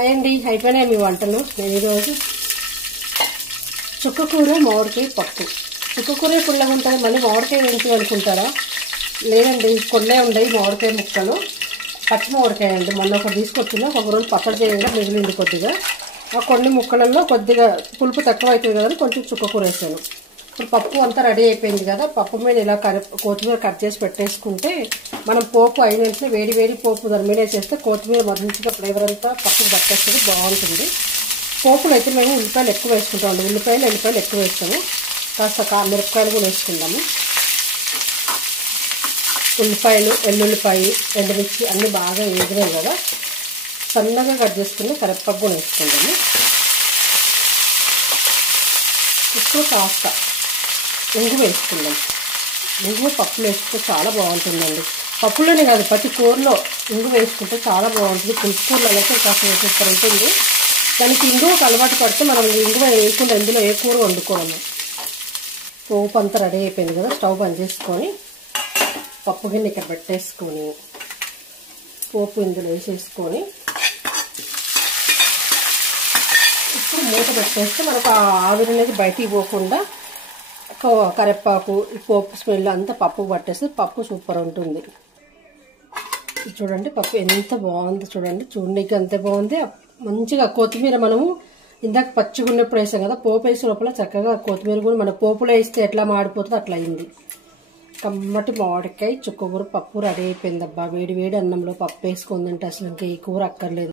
అయ్యండి అయిపోయినాయి మీ వంటలు. నేను ఈరోజు చుక్కకూర మామిడికాయ పప్పు. చుక్కకూర పుల్లగా ఉంటుంది, మళ్ళీ మామిడికాయ వేయించి అనుకుంటారా? లేదండి, కొన్నే ఉన్నాయి మామిడికాయ ముక్కలు. పచ్చి మామిడికాయ అండి, మొన్న ఒకటి తీసుకొచ్చింది. ఒక రోజు పచ్చడి చేయంగా మిగిలింది కొద్దిగా. ఆ కొన్ని ముక్కలలో కొద్దిగా పులుపు తక్కువ అవుతుంది కదా, కొంచెం చుక్కకూర వేసాను. ఇప్పుడు పప్పు అంతా రెడీ అయిపోయింది కదా, పప్పు మీద ఇలా కొత్తిమీర కట్ చేసి పెట్టేసుకుంటే మనం పోపు అయిన వెంటనే వేడి వేడి పోపు దాని మీద వేసేస్తే కొత్తిమీర మంచిగా ఫ్లేవర్ అంతా పప్పుకు పట్టేస్తుంది, బాగుంటుంది. పోపులు అయితే మేము ఉల్లిపాయలు ఎక్కువ వేసుకుంటామండి. ఎల్లిపాయలు ఎక్కువ వేస్తాము. కాస్త మిరపకాయలు కూడా వేసుకుంటాము. ఉల్లిపాయలు, ఎల్లుల్లిపాయ, ఎండుమిర్చి అన్నీ బాగా వేగినాయి కదా, సన్నగా కట్ చేసుకుని కరివేపాకు కూడా వేసుకుంటాము. ఇప్పుడు కాస్త ఇంగు వేసుకుందాం. ఇంగు పప్పులు వేసుకుంటే చాలా బాగుంటుందండి. పప్పులోనే కాదు, ప్రతి కూరలో ఇంగు వేసుకుంటే చాలా బాగుంటుంది. పులుసు కూరలో అయితే కాస్త సూపర్ ఉంటుంది. దానికి ఇంగువకు అలవాటు పడితే మనం ఇంగువ వేయకుండా ఇందులో ఏ కూర వండుకోవడము. పోపు అంతా రెడీ అయిపోయింది కదా, స్టవ్ బంద్ చేసుకొని పప్పు గిన్నె ఇక్కడ పెట్టేసుకొని పోపు ఇందులో వేసేసుకొని ఇప్పుడు మూత పెట్టేస్తే మనకు ఆ ఆవిరి అనేది బయటికి పోకుండా కరివేపాకు పోపు స్మెల్ అంతా పప్పు పట్టేస్తే పప్పు సూపర్ ఉంటుంది. చూడండి పప్పు ఎంత బాగుంది, చూడడానికి అంతే బాగుంది. మంచిగా కొత్తిమీర మనము ఇందాక పచ్చిగా ఉన్నప్పుడు వేసాం కదా, పోపు వేసే లోపల చక్కగా కొత్తిమీర కూడా మన పోపులో వేస్తే ఎట్లా మాడిపోతుందో అట్లా అయింది. కమ్మటి మామిడికాయ చుక్కకూర పప్పు రెడీ అయిపోయిందబ్బా. వేడి వేడి అన్నంలో పప్పు వేసుకుందంటే అసలు ఇంకా ఈ కూర అక్కర్లేదు.